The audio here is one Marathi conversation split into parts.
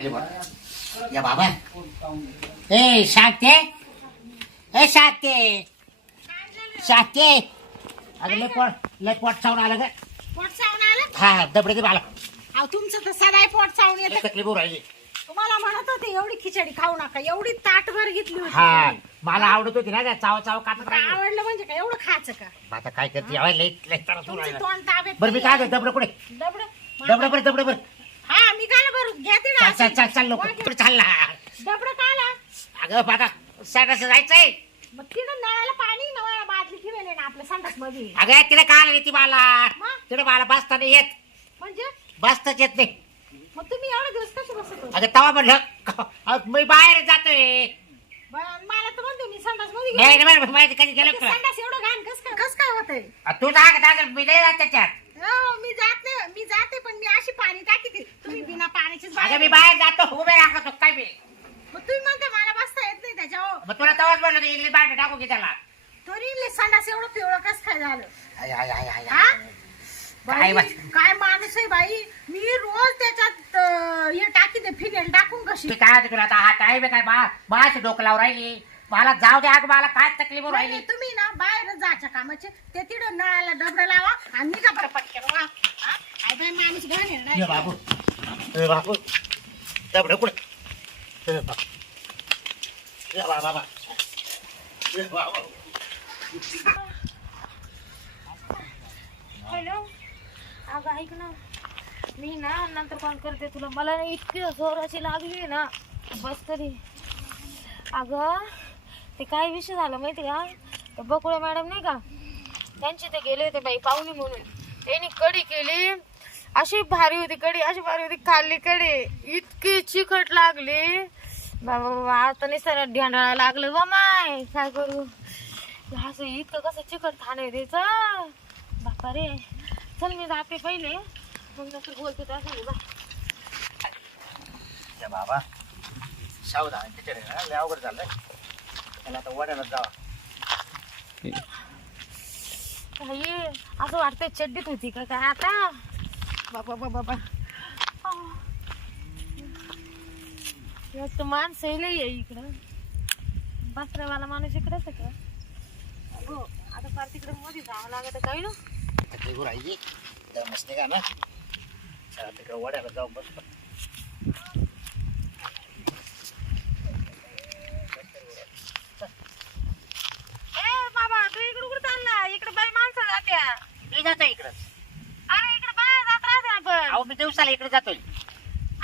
या बाबा. ए शांते ए शांते शांते अगं लय पोट लय पोट चावून आलं ग. पोट चावून आलं? हा दबडे दे अहो तुमचं तर सदाय पोट चावून येतं. तकलीफ होऊ राहिली तुम्हाला म्हणत होते एवढी खिचडी खाऊ नका. एवढी ताटभर घेतली होती हा मला आवडत होती ना चाव चाव काटत आता राहिली. आवडलं म्हणजे काय? एवढं खायचं का? आता काय करते? अहो, लय लय त्रास होऊ तुमचं राहिला. तोंड ताब्यात बरं मी काय दबडं कुठे? दबड? दबडं बरं दबडं बरं. हा मी काय बरं घ्या ते चाल चाल चाल चाल लोक चालला. दबड काला. अगं बाबा जायचंय. मग तिथं नळाला पाणी नळाला बादली ठेवले ना आपल्या संडासमध्ये अगं तिला काय आली ती मला मग? तिला मला बसता नाही येत. म्हणजे? बसताच येत नाही. मग तुम्ही एवढे दिवस कसे बसत होते? अगं तवा म्हणलं अहो, मी बाहेर जातोय. बरं, मला तर म्हणते मी संडासमध्ये नाही. नाही, माहिती कधी गेलं ते का? संडास एवढं घाण कस काय कस काय होतंय? अ, तू जाग मी नाही जात त्याच्यात हो मी जात नाही मी जाते पण मी अशी पाणी टाकी पाण्याचीच अगं मी बाहेर बाहेर जातो उभे राखतो काय मी? मग तुम्ही म्हणते मला बसता येत नाही त्याच्यावर. मग तुला तवाच म्हणलं बाहेर टाकू की त्याला? तरी ले संडास एवढं पिवळं कस काय झालं? आय, आय, आय, आय, हा? आय. काय बाई, बा- काय माणूस आहे बाई? मी रोज त्याच्यात अं, हे टाकी ते फिनेल टाकून कशी? मी काय म्हणते तुला आता? हा काय मा माझ्या डोकं लावून राहिली. मला जाऊ दे अगं मला काय तकलीफ होऊन राहिली? नाही, तुम्ही ना बाहेर जायच्या कामाचे ते तिथं नळाला डबडं लावा आणि निघा बरं पटकन वा हा? काय बाई माणूस घाण आहे. ये बाबू. दबडं कुठे बाबू. हॅलो अगं ऐक ना. मी ना नंतर कॉल करते तुला. मला ना इतकी जोराची लागली ना. बस तरी. अगं ते काय विषय झाला माहिती का? ते बकुळे मॅडम नाही का? त्यांचे ते गेले होते बाई पाहुणे म्हणून. त्यांनी कडी केली. अशी भारी होती कडी अशी भारी होती खाल्ली कडी. इतकी चिकट लागली. बाबा बाबा आता नाही सर ढेंडाळा लागलं बा माय. काय करू? असं इतकं कसं चिकट खाणे द्यायचं बापा रे चल मी जाते पहिले. मग नंतर बोलते त्या बा ये बाबा. सावधान लय अवघड झालंय. त्याला आता वड्याला जावा. काही असं वाटतंय चड्डीत होती का काय आता? बाबा माणसं लई आहे इकडं. बसऱ्यावाला माणूस इकडेच आहे का? हो आता फार तिकडे मध्ये जावं लागत काही ना. राहिली. तर मस्त का ना. चला तिकडे वड्याला जाऊ बस ए बाबा तू इकडे कुठे चालला इकडे बाई माणसं जात्या मी जातो इकडं अरे इकडे बाया जात राहते आपण मी दिवसाला इकडे जातोय.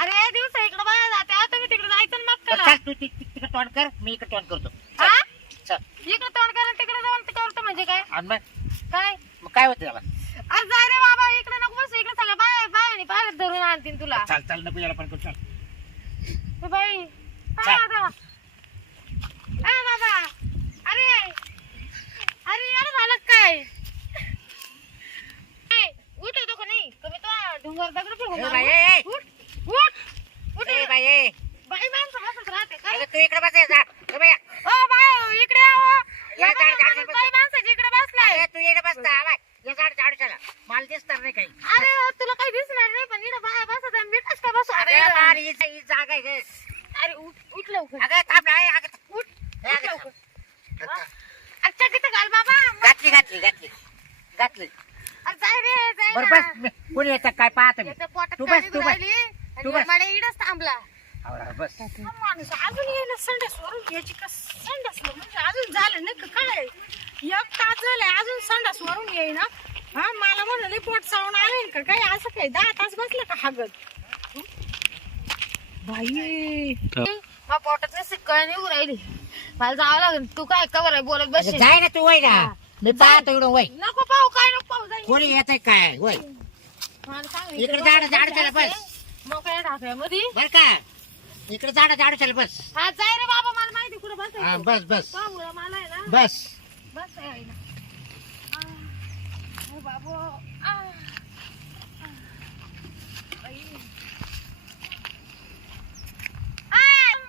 अरे दिवसा इकडे बाया जात्या तुम्ही तिकडे जायचं ना मग चल तू ति- ति- तिकडे तोंड कर मी इकडे तोंड करतो. हा चल. इकडे तोंड करा तिकडे जाऊन ते करतो म्हणजे काय? आणि मग? काय? मग काय होतं त्याला? अरे जाय रे बाबा इकडे नको बस. इकडे सगळ्या बाय बाय पाय धरून आणतील तुला. चाल चाल नको याला पण करू. चल. ए बाई. काय चल. आता अरे. अरे यार झालं काय ए, उठ येतो का नाही कमी तो डोंगर दगड फेकून ए. बाई, ए, ए. उठ उठ उठ. ए बाई ए. अगं तू इकडे बस ए, जा. ए बाई, ओ बाय इकडे या. या या झाड- बाई झाड- माणूस बाई माणसाची इकडे बसलाय. ए, तू इकडे बस जा, बाय. या झाड झाड चला मला दिसणार नाही काही. अरे यार, ही ही जागा आहे ग. अगं थांब ना, ए, अगं. ए, अगं थांब. घातली घातली घातली. घातली. अरे जाय रे जाय बरं ना. बस मी- कोणी येतं काय पाहतो मी? याच्या पोटात तू बस, काळी तू बस. राहिली तू आणि बस. मला इडच थांबला. बस. हा माणूस अजून येईल संडास वरून याची कस संडास म्हणजे अजून झालं नाही का? काय? एक तास झालाय अजून संडास वरून येईना. हा मला म्हणाले पोट चावून आले का काय? असं काय दहा तास बसलं का हागत? बाई. पोटात नसते कळ निघू राहिली. मला जावं लागेल. तू काय कवर आहे? बोलत बस जाय ना तू वय ना. मी पाहतो इकडं वय. नको पाहू काय नको पाहू कोणी येत काय? वय. इकडे झाड झाड चला बस. मोकळ्या ढाकळ्यामध्ये बर का? इकडे झाड झाड चला बस. हा जाय रे बाबा मला माहिती कुठं हा बस बस. पाहू रे, मला आहे ना. बस. बस आहे ना. आ, ओ बाबू. आ, आ, बाई. आ,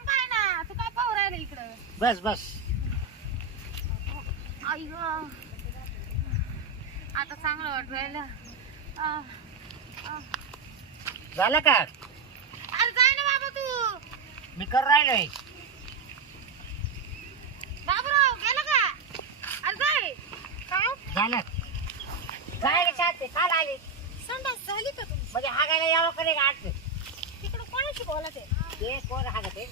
पाय ना तू काय पाहू राहिलं इकडं? बस बस आई ग आता चांगलं वाटू राहिलं आ, आ. झालं का? अरे जाय ना बाबा तू. मी करू राहिलोय बाबूराव गेला का? अरे काय काय झालं. काय रे शांती काल आली. संडास झाली का तुमची? म्हणजे हागायला यावं करे का आज तिकडे कोणाशी बोलत आहे? ते कोण हागत आहे?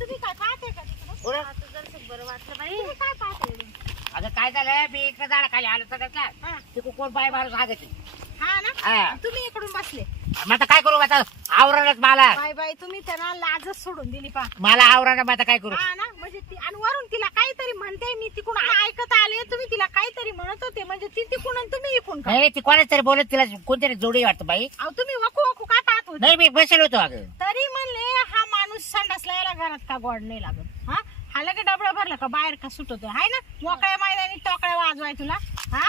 तुम्ही काय पाहते का तिकडं? पुढं? आता जरासं बरं वाटलं बाई. तुम्ही काय पाहते अगं काय झालं? मी इकडे झाडा खाली आलो तर हा. तिकडे कोण बाय माणूस हा ना. तुम्ही इकडून बसले. मग आता काय करू आता? आवरणच मला. बाय बाय तुम्ही त्यांना लाजच सोडून दिली पा. मला आवरण मग आता काय करू? हा ना? म्हणजे ती आणि वरून तिला काहीतरी म्हणते मी तिकडून ऐकत आले. तुम्ही तिला काहीतरी म्हणत होते. म्हणजे ती तिकडून आणि तुम्ही इकडून का? नाही ती कोणाच तरी बोलत तिला कोणतरी जोडी वाटतं बाई. अहो तुम्ही वकू वकू काय पाहत होते? नाही मी बसेल होतो अगं. तरी म्हणले हा माणूस संडासला यायला घरात का गोड नाही लागत? हा? हा लगे डबडा भरला का बाहेर का सुटतो? हाय ना? मोकळ्या मैदानी टोकळ्या वाजवाय तुला हा?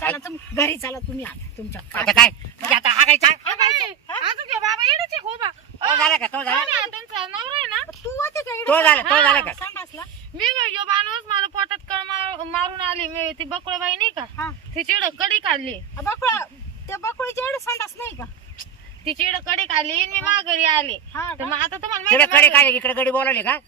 चला तुम घरी चला तुम्ही आता तुमच्या आता काय? म्हणजे आता हागायचा? अजून घे बाबा येडच आहे खूप तो झाला का? तो झाला? त्यांचा नवरा आहे ना? तू होते का इकडे? तो झाला, तो हा, झाला का? संडासला मी यो माणूस मला पोटात कळ मार- मारून आली. मी ती बकुळबाई नाही का? हा. तिची इकडं कडी काढली. बकुळा त्या बकुळीच्या एवढे संडास नाही का? तिची इकडं कडी काढली आणि मी माघारी आले. हा का? आता तुम्हाला माहिती कडे आहे काय इकडे गडी बोलावले का?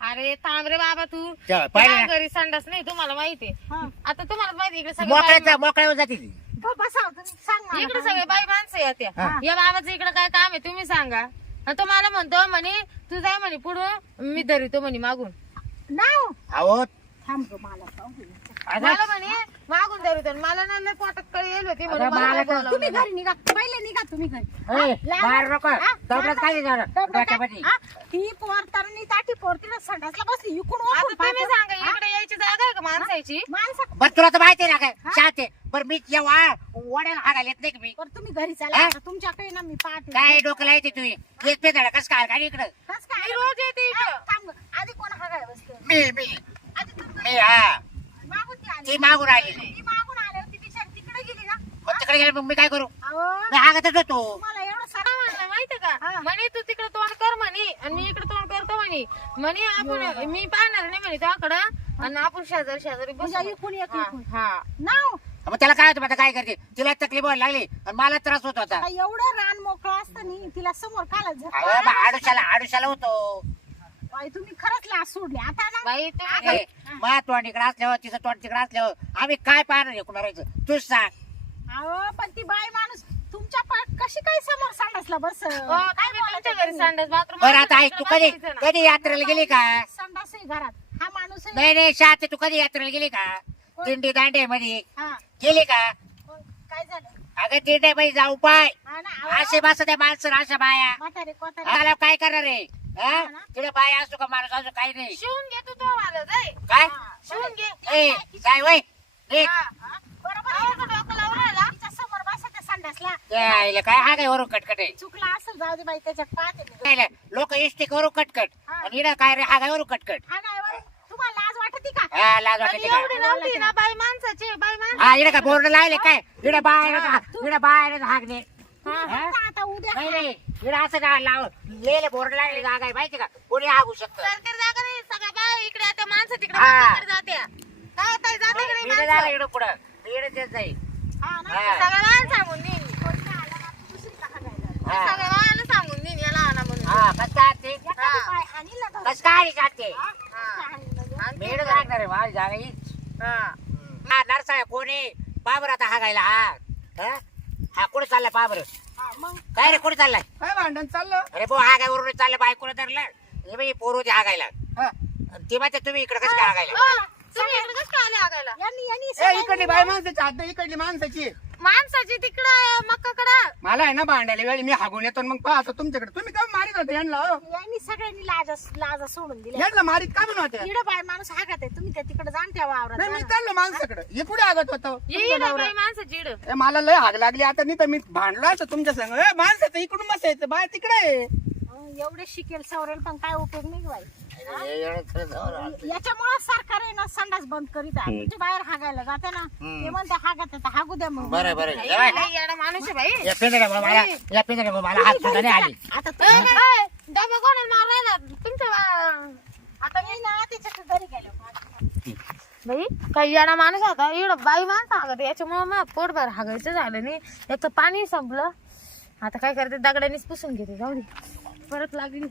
अरे थांब रे बाबा तू चल, पाहिलं ना? घरी संडास नाही तुम्हाला माहिती आहे. हा आता तुम्हाला माहिती इकडे सगळे मोकळ्याचं बाई- मोकळ्यावर जाते ती ब- बसा हो तुम्ही सांग मला. इकडे सगळे बाई माणसं येत्या हा. या बाबाचं इकडे काय काम आहे तुम्ही सांगा आणि तो मला म्हणतो म्हणे तू जाय म्हणे पुढं मी धरितो म्हणे मागून नाव अहो थांब गं, मला सांगू. अगं, मला म्हणे मागून आणि मला ना लय पोटात कळी येईल होती म्हणून अगं, मला मला काय तर- बोलावलं तुम्ही नाही. घरी निघा पहिले निघा तुम्ही घरी लहान- बाहेर नको हा? दौडत काय काय? हा? ती पोर तरणी ताटी पोर तिला संडासला बसली इकडून आता तुम्ही पाहतो. सांगा हा? इकडे यायची जागा आहे का माणसाची माणसं बस तुला तर माहिती आहे ना काय हा? आहे पण मी जेव्हा वड्याला हागायला येत नाही का मी बरं तुम्ही घरी चला हा? आता तुमच्याकडे ना मी पाहते काय डोकं येते तुम्ही कस काय काय इकडं कस काय मी रोज येते हा, इकडं. थांब गं. आधी कोण हागाय बसलं मी मी मी हा. मागून ती आली. ती मागून आली. ती मागून आली होती बिचारी तिकडे गेली ना मग तिकडे गेले मग मी काय करू? अहो. मी हागतच होतो. तुम्हाला एवढं काय सारं म्हणलं माहितीये. का? म्हणे तू तिकडे तोंड कर म्हणे आणि मी इकडे तोंड करतो म्हणे. म्हणे आपण मी पाहणार नाही म्हणे तुझ्याकडं आणि आपण शेजारी शेजारी बसू. म्हणजे इकडून एक हा. हा. नाव? मग त्याला काय होतं आता काय करते? तिला तकलीफ व्हायला लागली आणि मला त्रास होत होता. एवढं रान मोकळं असताना तिला समोर काला अगं बा, आडुशाला आडुशाला होतो. बाई तुम्ही खरंच लाच सोडली. आता ना बाई तुम्ही ए, मा तोंड इकडे असल्यावर तिचं तोंड तिकडे असल्यावर आम्ही काय पाहणार एकूण राहायचं तूच सांग. अहो पण ती बाई माणूस तुमच्या पाठ कशी काय समोर सांडासला बस? हो, तुम्ही तुमच्या घरी संडास बाथरूम बरं आता ऐक तू कधी कधी यात्रेला गेली का? संडास आहे घरात. हा माणूस आहे. नाही नाही शाते तू कधी यात्रेला गेली का? दिंडी दांडे मध्ये हा. गेली का? काय झालं? अगं दिंडे मध्ये जाऊ पाय. हा ना अहो, असे बस त्या माणसं अशा बाया म्हातारे कोतारे आला काय करणार रे हा? बाया असतो का माणूस असो काही नाही. शिवून घे तू तो मला जाय. काय? शिवून घे. ए जाय वय. निघ. हा, हा. बरोबर आहे ना, डोकं लावून राहिला. तिच्या समोर बसा त्या संडासला. त्या आईला काय हा काय वरून कटकट आहे? चुकला असेल जाऊ दे बाई त्याच्यात पाहते मी. लोक इष्टिक वरून कटकट. आणि इकडं काय रे हा काय वरून कटकट? हा नाही बरं. तुम्हाला लाज वाटते का? हा लाज आणि वाटते एवढी ना बाई माणसाची बाई माणसं हा इकडे का बोर्ड लावले काय? इकडे बाहेर इकडे बाहेर हागणे हा? नाही नाही इकडे असं का लाव लेले बोर्ड लागले जागा आहे माहिती का कोणी हागू शकतं सरकारी जागा नाही सगळ्या बाया इकडे आता माणसं तिकडे हा. मंदिराकडे जात्या काय होतंय जाते इकडे इकडे माणसं झालं इकडे पुढं इकडे तेच जाईल हा हा. सगळ्या सांगून देईन मी. हा. सगळ्या सांगून देईन याला आणा म्हणून हा कस काय ते. कस काय जाते हा? मी इकडे काय? आहे माझी जागा हीच हा. हा नरसाळ कोणी पाबर आता हागायला हा हा? हा कुठे चाललाय पाबर हा, मग? काय रे कुठे चाललाय? काय भांडण चाललं? अरे भाऊ हा काय वरून चाललं बायकोला धरलं. हे बाई पोर होते हागायला हा. आणि ते माहिती तुम्ही इकडे कसं काय हागायला हा, तुम्ही इकडे कसं काय आले आगायला? यांनी यांनी ए सगळ्यांनी इकडली बाई माणसाची हात इकडली माणसाची. माणसाची तिकडं मक्काकडं मला आहे ना भांडायला वेळी मी हागून येतो आणि मग पाहतो तुमच्याकडे. तुम्ही काय मारित होते यांना हो? यांनी सगळ्यांनी लाज लाज सोडून दिल्या. यांना मारित का म्हणून होते इकडं बाय माणूस हागत आहे तुम्ही त्या तिकडे जाण त्या वावरात नाही मी. चाललो माणसाकडे. हे कुठे हागत होतो? बाई माणसाची इकडं. ए, मला लय हाग लागली आता नाही तर मी भांडलो असं तुमच्या संग. ए, माणसाचं इकडून बसायचं बाय तिकडे. आहे. एवढे शिकेल सवरेल पण काय उपयोग नाही बाई. याच्यामुळे सरकार आहे ना संडास बंद करीत आहे. बाहेर हागायला जाते ना ते म्हणते हागत आहे तर हागू द्या मग. बरं बरं. येडा माणूस आहे बाई. या पिंजऱ्या भाऊ मला या पिंजऱ्या भाऊ मला हात सुद्धा नाही आली. आता ए, तुम्ही- ए, डबा कोणाला मारून राहिला तुमच्या बा- आता मी ना घरी गेलो बाई काही येडा माणूस होता इकडं बाई माणसं हागत याच्यामुळे मग पोटभर हागायचं झालं नाही. एक तर पाणी संपलं. आता काय करते? दगडानेच पुसून घेते जाऊ दे. परत लागली.